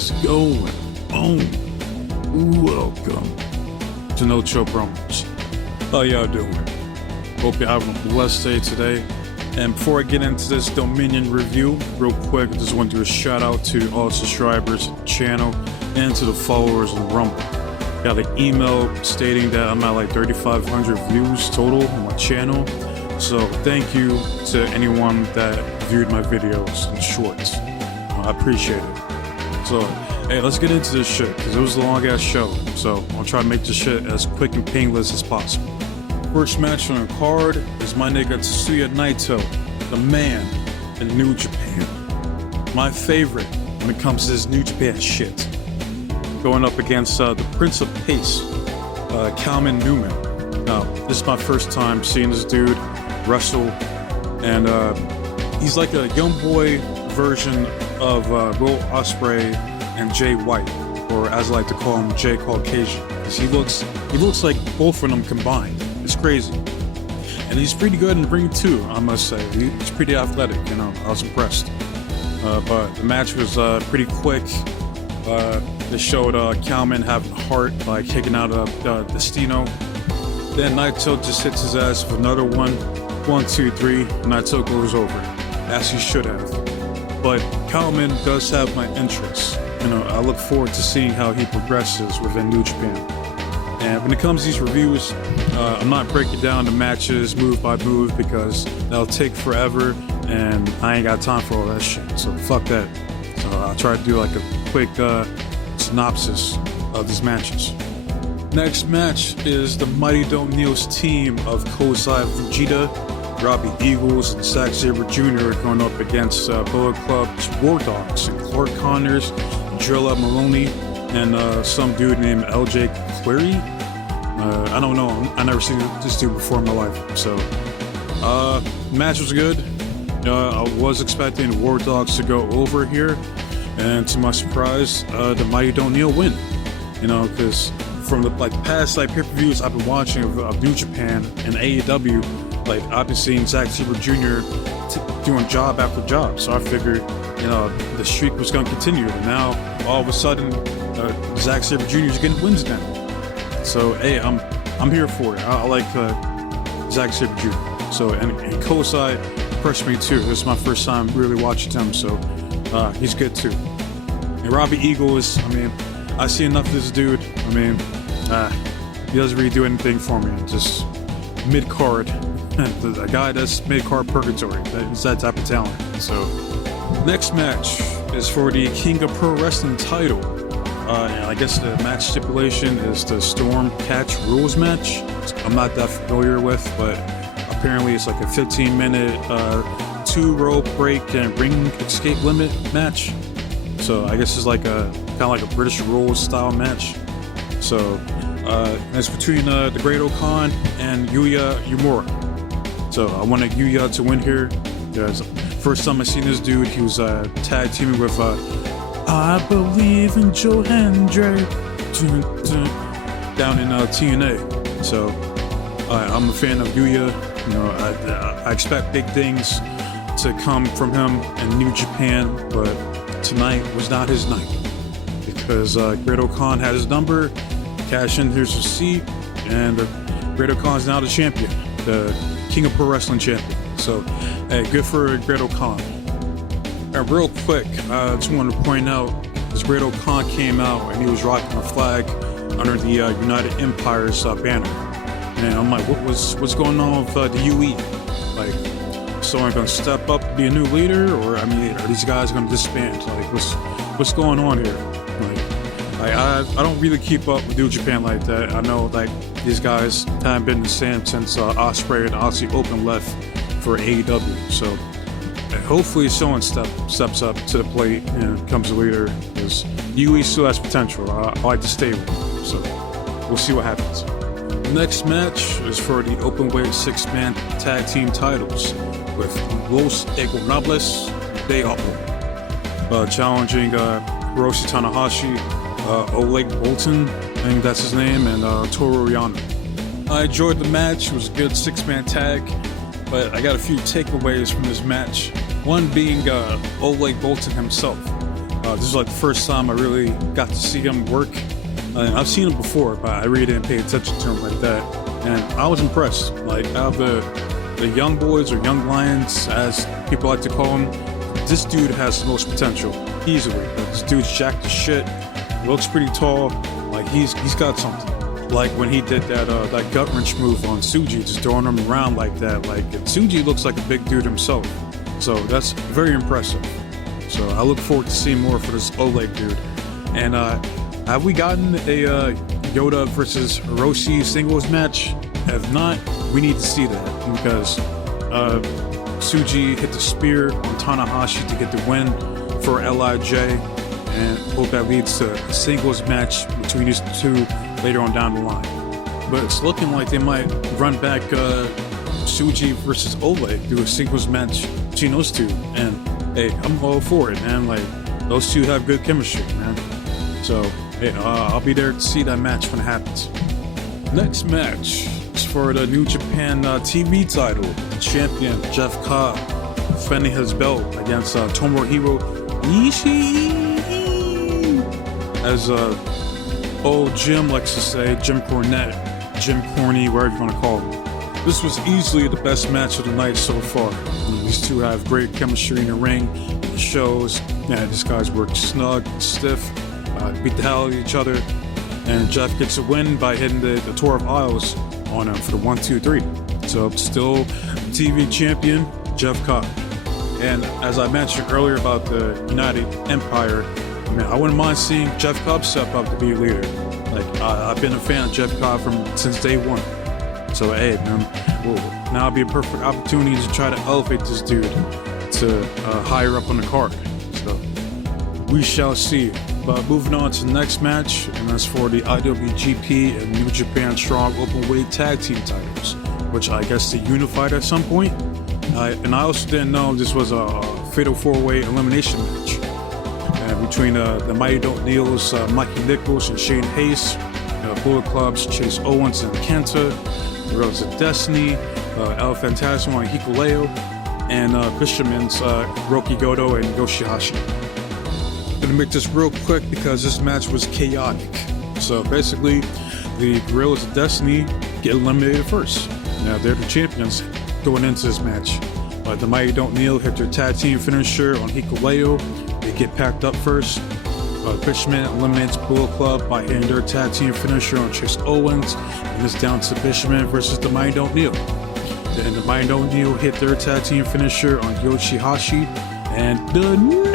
is going on? Welcome to No Chill Promos. How y'all doing? Hope you're having a blessed day today. And before I get into this Dominion review, real quick, I just want to do a shout out to all the subscribers to the channel and to the followers on Rumble. Got an email stating that I'm at like 3,500 views total on my channel. So thank you to anyone that viewed my videos in shorts. I appreciate it. So, hey, let's get into this shit, because it was a long ass show. So I'll try to make this shit as quick and painless as possible. First match on the card is my nigga Tetsuya Naito, the man in New Japan. My favorite when it comes to this New Japan shit. Going up against the Prince of Pace, Callum Newman. Now, this is my first time seeing this dude wrestle, and he's like a young boy version of Will Ospreay and Jay White, or as I like to call him, Jay Caucasian, because he looks like both of them combined. It's crazy, and he's pretty good in the ring too, I must say. He's pretty athletic, you know. I was impressed. But the match was pretty quick. They showed Callum having heart by kicking out Destino. Then Naito just hits his ass with another one. 1, 2, 3. Naito goes over, as he should have. But Callum does have my interest. You know, I look forward to seeing how he progresses within New Japan. And when it comes to these reviews, I'm not breaking down the matches move by move, because that'll take forever, and I ain't got time for all that shit. So fuck that. So I'll try to do like a quick synopsis of these matches. Next match is the Mighty Dominions team of Kosai Fujita, Robbie Eagles, and Zack Sabre Jr. going up against Bullet Club's War Dogs and Clark Connors, Drilla Maloney, and some dude named LJ Query. I don't know. I never seen this dude before in my life. So, match was good. I was expecting the War Dogs to go over here, and to my surprise, the Mighty Dominion win. You know, because from the past pay-per-views I've been watching of New Japan and AEW, I've been seeing Zack Sabre Jr. doing job after job. So I figured, you know, the streak was going to continue. And now all of a sudden, Zack Sabre Jr. is getting wins now. So hey, I'm here for it. I like Zack Sabre Jr. So and Kosai impressed me too. This is my first time really watching him, so he's good too. And Robbie Eagles, I mean, I see enough of this dude. I mean, he doesn't really do anything for me. Just mid-card. A guy that's mid-card purgatory. He's that type of talent. So, next match is for the King of Pro Wrestling title. And I guess the match stipulation is the Storm Catch Rules match. I'm not that familiar with, but apparently it's like a 15-minute 2-rope break and ring escape limit match. So I guess it's like kind of like a British Rules style match. So it's between the Great Okan and Uemura. So I wanted Yuya to win here, because first time I seen this dude, he was tag teaming with I Believe in Joe Hendry down in TNA. So I'm a fan of Yuya. You know, I expect big things to come from him in New Japan, but tonight was not his night, because Great Okan had his number, cash in, here's his seat, and Great Okan is now the champion, the King of Pro Wrestling champion. So, hey, good for Great Okan. And real quick, I just wanted to point out, this Great Okan came out and he was rocking a flag under the United Empire's banner. And I'm like, what's going on with the UE? So I'm gonna step up to be a new leader, or I mean, are these guys gonna disband? What's going on here? I don't really keep up with New Japan like that. I know these guys haven't been the same since Ospreay and Aussie Open left for AEW. So hopefully someone steps up to the plate and becomes a leader, because UE still has potential. I like to stay with him. So we'll see what happens. Next match is for the Openweight 6-man tag team titles, with Los Ingobernables de Apple challenging Hiroshi Tanahashi, Oleg Bolton, I think that's his name, and Toru Yano. I enjoyed the match. It was a good 6-man tag, but I got a few takeaways from this match. One being Oleg Bolton himself. This is like the first time I really got to see him work. I've seen him before, but I really didn't pay attention to him like that. And I was impressed. Like, out of the young boys, or young lions, as people like to call him, this dude has the most potential, easily. This dude's jacked as shit, looks pretty tall, like he's got something. Like when he did that gut wrench move on Tsuji, just throwing him around like that. Like, Tsuji looks like a big dude himself, so that's very impressive. So I look forward to seeing more for this Oleg dude. And have we gotten a Yoda versus Hiroshi singles match? If not, we need to see that, because Tsuji hit the spear on Tanahashi to get the win for LIJ, and hope that leads to a singles match between these two later on down the line. But it's looking like they might run back Tsuji versus Oleg, do a singles match between those two, and hey, I'm all for it, man. Like, those two have good chemistry, man. So hey, I'll be there to see that match when it happens. Next match is for the New Japan TV title. The champion Jeff Cobb defending his belt against Tomohiro Ishii. As old Jim likes to say, Jim Cornette, Jim Corny, whatever you want to call him. This was easily the best match of the night so far. These two have great chemistry in the ring. It shows, man, these guys work snug, stiff, beat the hell out of each other. And Jeff gets a win by hitting the Tour of Isles on him for the 1-2-3. So still TV champion, Jeff Cobb. And as I mentioned earlier about the United Empire, man, I wouldn't mind seeing Jeff Cobb step up to be a leader. Like, I've been a fan of Jeff Cobb since day one. So hey, man, now it'd be a perfect opportunity to try to elevate this dude to higher up on the card. So we shall see. But moving on to the next match, and that's for the IWGP and New Japan Strong Openweight Tag Team titles, which I guess they unified at some point. And I also didn't know this was a Fatal 4-Way elimination match between the Mighty Don't Kneel's Mikey Nichols and Shane Hayes, Bullet Club's Chase Owens and Kenta, the Roads of Destiny, El Phantasmo and Hikuleo, and Fisherman's Roki Goto and Yoshihashi. Gonna make this real quick because this match was chaotic. So basically, the Guerrillas of Destiny get eliminated first. Now they're the champions going into this match. The Mighty Don't Kneel hit their tag team finisher on Hikuleo. They get packed up first. Fisherman eliminates Bullet Club by hitting their tag team finisher on Chase Owens, and it's down to Fisherman versus the Mighty Don't Kneel. Then the Mighty Don't Kneel hit their tag team finisher on Yoshihashi, and the new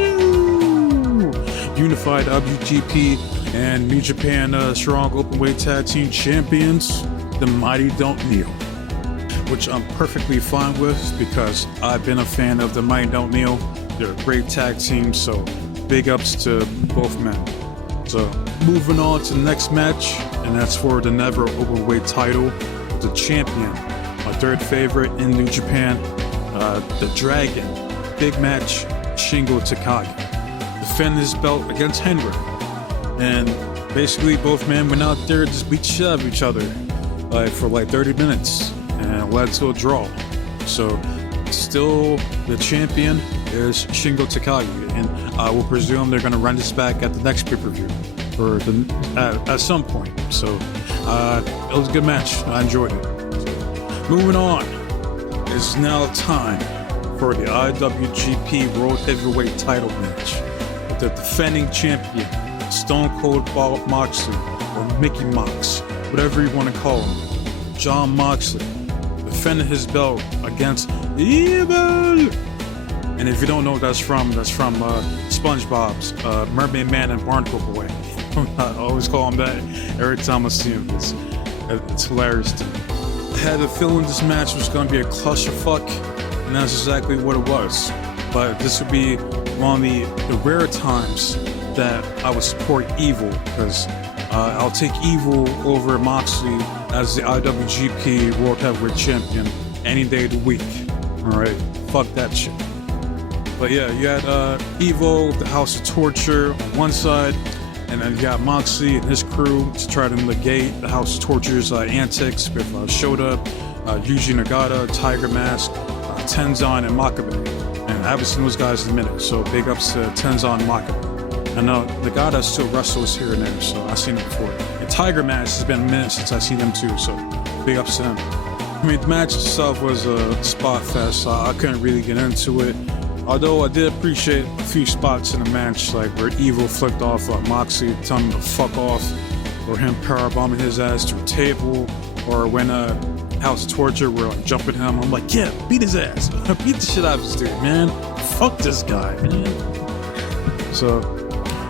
unified WGP and New Japan Strong Openweight Tag Team Champions, the Mighty Don't Kneel, which I'm perfectly fine with because I've been a fan of the Mighty Don't Kneel. They're a great tag team, so big ups to both men. So moving on to the next match, and that's for the Never Openweight title. The champion, my third favorite in New Japan, the Dragon, big match, Shingo Takagi, defend his belt against Henare. And basically both men went out there and just beat shit out of each other for like 30 minutes and led to a draw. So still the champion is Shingo Takagi, and I will presume they're going to run this back at the next pay-per-view or at some point. So it was a good match. I enjoyed it. Moving on, it's now time for the IWGP World Heavyweight title match with the defending champion Stone Cold Moxley, or Mickey Mox, whatever you want to call him, Jon Moxley, defending his belt against Evil. And if you don't know what that's from SpongeBob's Mermaid Man and Barnacle Boy. I always call him that every time I see him. It's hilarious to me. I had a feeling this match was going to be a clusterfuck, and that's exactly what it was. But this would be one of the rare times that I would support Evil, because I'll take Evil over Moxley as the IWGP World Heavyweight Champion any day of the week. Alright, fuck that shit. But yeah, you had Evo, the House of Torture on one side, and then you got Moxley and his crew to try to negate the House of Torture's antics with Shota, Yuji Nagata, Tiger Mask, Tenzan, and Makabe. And I haven't seen those guys in a minute, so big ups to Tenzan and Makabe. I know the guy that still wrestles here and there, so I've seen him before. And Tiger Mask, it's been a minute since I've seen him too, so big ups to him. I mean, the match itself was a spot fest, so I couldn't really get into it. Although I did appreciate a few spots in the match, like where Evil flicked off Moxley, telling him to fuck off, or him powerbombing his ass to a table, or when House of Torture were like jumping him. I'm like, yeah, beat his ass, beat the shit out of this dude, man. Fuck this guy, man. So,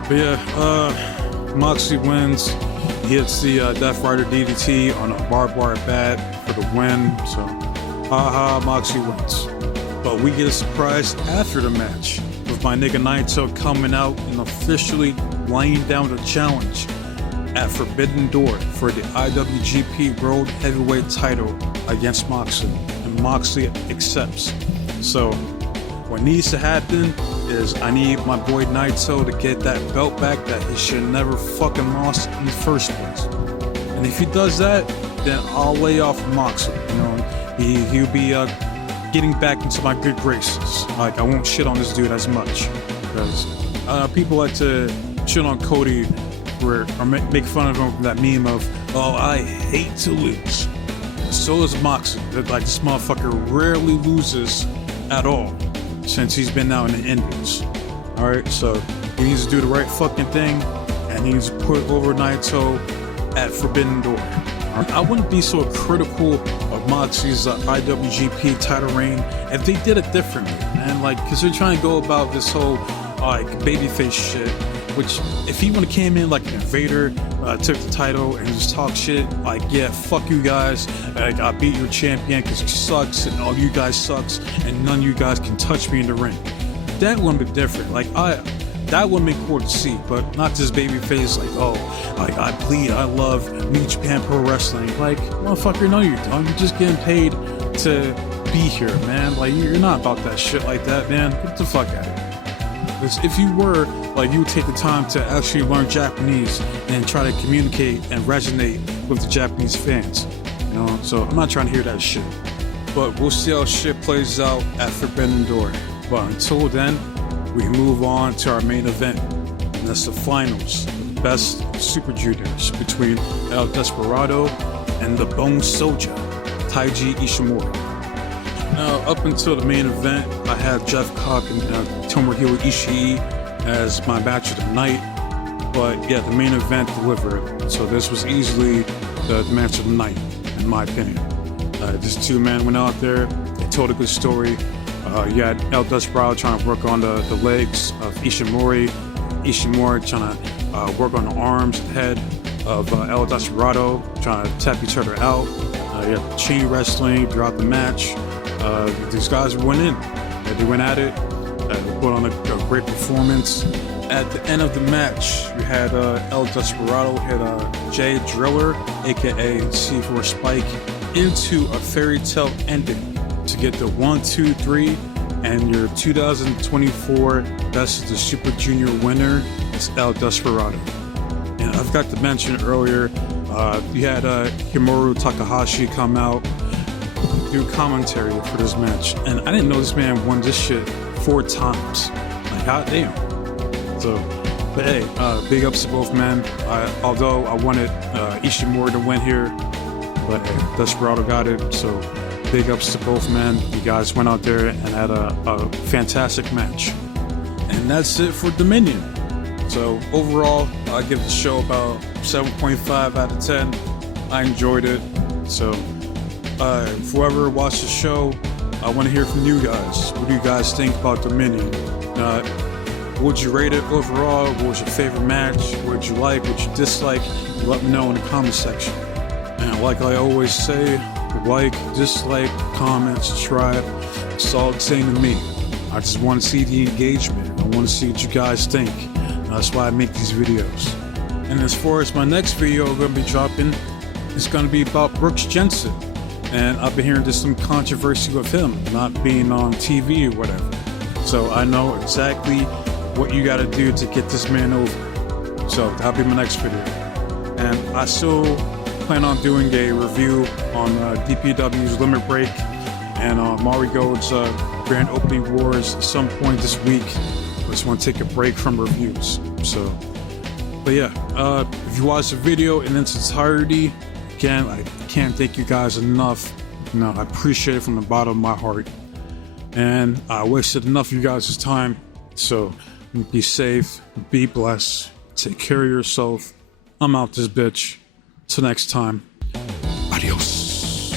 but yeah, Moxley wins. He hits the Death Rider DDT on a barbed wire bat for the win. So, haha, Moxley wins. But we get a surprise after the match with my nigga Naito coming out and officially laying down the challenge at Forbidden Door for the IWGP World Heavyweight title against Moxley, and Moxley accepts. So what needs to happen is I need my boy Naito to get that belt back that he should never fucking lost in the first place. And if he does that, then I'll lay off Moxley. You know, he'll be getting back into my good graces. Like, I won't shit on this dude as much, because people like to shit on Cody or make fun of him from that meme of, oh, I hate to lose. So does Moxley. Like, this motherfucker rarely loses at all since he's been out in the Indies. Alright, so he needs to do the right fucking thing, and he needs to put over Naito at Forbidden Door. I wouldn't be so critical of Moxley's IWGP title reign if they did it differently, man. Like, because they're trying to go about this whole like babyface shit, which if he would have came in like an invader, took the title and just talk shit, like, yeah, fuck you guys, like, I beat your champion because he sucks and all you guys sucks and none of you guys can touch me in the ring, that wouldn't be different. Like, that would make cool to see, but not this baby face like, oh, like, I bleed, I love New Japan Pro Wrestling. Like, motherfucker, no you don't. You're just getting paid to be here, man. Like, you're not about that shit like that, man. Get the fuck out of here. Because if you were, like, you would take the time to actually learn Japanese and try to communicate and resonate with the Japanese fans, you know? So I'm not trying to hear that shit. But we'll see how shit plays out at Forbidden Door. But until then, we move on to our main event, and that's the finals of the best Super Juniors between El Desperado and the Bone Soldier, Taiji Ishimori. Now, up until the main event, I had Jeff Cobb and Tomohiro Ishii as my match of the night, but yeah, the main event delivered, so this was easily the match of the night, in my opinion. These two men went out there, they told a good story. You had El Desperado trying to work on the legs of Ishimori trying to work on the arms and head of El Desperado, trying to tap each other out. You had chain wrestling throughout the match. These guys went in. They went at it. They put on a great performance. At the end of the match, we had El Desperado hit Jay Driller, aka C4 Spike, into a fairy tale ending to get the 1, 2, 3, and your 2024 Best of the Super Junior winner is El Desperado. And I forgot to mention earlier, you had Himuro Takahashi come out, do commentary for this match, and I didn't know this man won this shit 4 times. Like, god damn. So, but hey, big ups to both men. Although I wanted Ishimori to win here, but hey, Desperado got it, so big ups to both men. You guys went out there and had a fantastic match. And that's it for Dominion. So overall, I give the show about 7.5 out of 10. I enjoyed it. So whoever watched the show, I want to hear from you guys. What do you guys think about Dominion? Would you rate it overall? What was your favorite match? What did you like? What you dislike? Let me know in the comment section. And like I always say, like, dislike, comment, subscribe, it's all the same to me. I just want to see the engagement. I want to see what you guys think. And that's why I make these videos. And as far as my next video I'm going to be dropping, it's going to be about Brooks Jensen. And I've been hearing there's some controversy with him not being on TV or whatever. So I know exactly what you got to do to get this man over. So that'll be my next video. And I still plan on doing a review on DPW's Limit Break and Mari Gold's Grand Opening Wars at some point this week. I just want to take a break from reviews. So, but yeah, if you watched the video in its entirety, again, I can't thank you guys enough. I appreciate it from the bottom of my heart. And I wasted enough of you guys' time. So be safe, be blessed, take care of yourself. I'm out this bitch. Till next time. Adios.